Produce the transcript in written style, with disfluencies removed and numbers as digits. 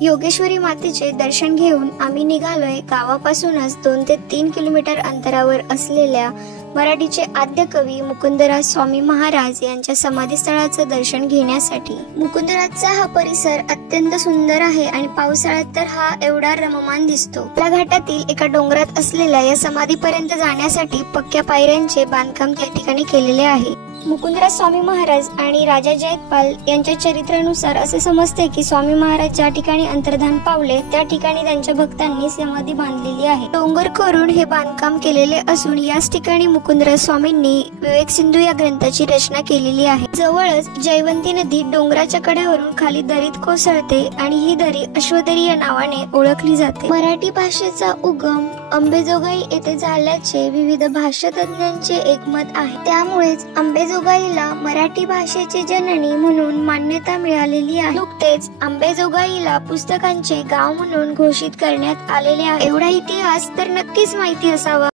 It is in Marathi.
योगेश्वरी मातेचे दर्शन घेऊन आम्ही निघालोय गावापासूनच 2 ते 3 किलोमीटर अंतरावर असलेल्या मराठीचे आद्य कवी मुकुंदराज स्वामी महाराज यांच्या समाधीस्थळाचं दर्शन घेण्यासाठी। मुकुंदराजचा हा परिसर अत्यंत सुंदर आहे आणि पावसाळ्यात तर हा एवढा रममाण दिसतो। या घाटातील एका डोंगरात असलेल्या या समाधीपर्यंत जाण्यासाठी पक्क्या पायऱ्यांचे बांधकाम त्या ठिकाणी केलेले आहे। मुकुंदराज स्वामी महाराज आणि राजा जयपाल यांच्या चरित्रानुसार असे समजते की स्वामी महाराज ज्या ठिकाणी अंतर्धान पावले त्या ठिकाणी त्यांच्या भक्तांनी समाधी बांधलेली आहे। डोंगर करून हे बांधकाम केलेले असून याच ठिकाणी मुकुंदराज स्वामींनी विवेक सिंधू या ग्रंथाची रचना केलेली आहे। जवळच जयवंती नदी डोंगराच्या कड्यावरून खाली दरीत कोसळते आणि ही दरी अश्वदरी या नावाने ओळखली जाते। मराठी भाषेचा उगम अंबेजोगाई येथे झाल्याचे विविध भाषातज्ञांचे एकमत आहे। त्यामुळेच अंबेजोगाईला मराठी भाषेची जननी म्हणून मान्यता मिळालेली आहे। नुकतेच अंबेजोगाईला पुस्तकांचे गाव म्हणून घोषित करण्यात आलेले आहे। एवढा इतिहास तर नक्कीच माहिती असावा।